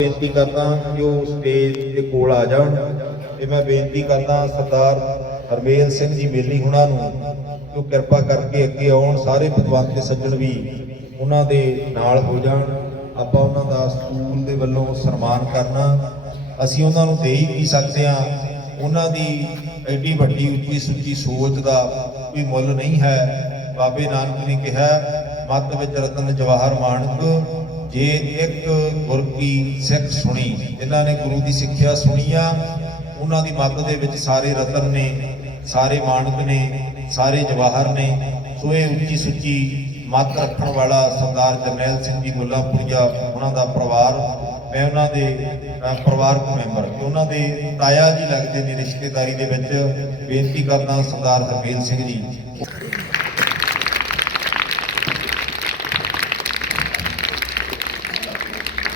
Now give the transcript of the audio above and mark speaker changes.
Speaker 1: ਬੇਨਤੀ ਕਰਦਾ ਕਿ ਉਹ ਸਟੇਜ ਦੇ ਕੋਲ ਆ ਜਾਣ। ਤੇ ਮੈਂ ਬੇਨਤੀ ਕਰਦਾ ਸਰਦਾਰ ਹਰਮੇਲ ਸਿੰਘ ਜੀ ਮੇਲੀ ਹੁਣਾਂ ਨੂੰ ਕਿ ਕਿਰਪਾ ਕਰਕੇ ਅੱਗੇ ਆਉਣ, ਸਾਰੇ ਪਤਵੰਤ ਤੇ ਸੱਜਣ ਵੀ ਉਹਨਾਂ ਦੇ ਨਾਲ ਹੋ ਜਾਣ। ਆਪਾਂ ਉਹਨਾਂ ਦਾ ਸਕੂਲ ਦੇ ਵੱਲੋਂ ਸਨਮਾਨ ਕਰਨਾ। ਅਸੀਂ ਉਹਨਾਂ ਨੂੰ ਦੇ ਹੀ ਨਹੀਂ ਸਕਦੇ ਆ ਉਹਨਾਂ ਦੀ ਐਡੀ ਵੱਡੀ ਉੱਚੀ ਸੁੱਚੀ ਸੋਚ ਦਾ ਕੋਈ ਮੁੱਲ ਨਹੀਂ ਹੈ। ਬਾਬੇ ਨਾਨਕ ਨੇ ਕਿਹਾ, ਮੱਤ ਵਿੱਚ ਰਤਨ ਜਵਾਹਰ ਮਾਨਕ ਜੇ ਇੱਕ ਗੁਰ ਕੀ ਸਿੱਖ ਸੁਣੀ, ਜਿਨ੍ਹਾਂ ਨੇ ਗੁਰੂ ਦੀ ਸਿੱਖਿਆ ਸੁਣੀ ਆ, ਉਹਨਾਂ ਦੀ ਮੱਤ ਦੇ ਵਿੱਚ ਸਾਰੇ ਰਤਨ ਨੇ, ਸਾਰੇ ਮਾਣਕ ਨੇ, ਸਾਰੇ ਜਵਾਹਰ ਨੇ, ਸੋ ਇਹ ਉੱਚੀ ਸੁੱਚੀ ਮੱਤ ਰੱਖਣ ਵਾਲਾ ਸਰਦਾਰ ਜਰਨੈਲ ਸਿੰਘ ਜੀ ਮੁੱਲਾਪੁਰੀਆ ਉਹਨਾਂ ਦਾ ਪਰਿਵਾਰ, ਮੈਂ ਉਹਨਾਂ ਦੇ ਪਰਿਵਾਰਕ ਮੈਂਬਰ ਤੇ ਉਹਨਾਂ ਦੇ ਤਾਇਆ ਜੀ ਲੱਗਦੇ ਨੇ ਰਿਸ਼ਤੇਦਾਰੀ ਦੇ ਵਿੱਚ ਬੇਨਤੀ ਕਰਦਾ ਸਰਦਾਰ ਹਰਮੇਲ ਸਿੰਘ ਜੀ।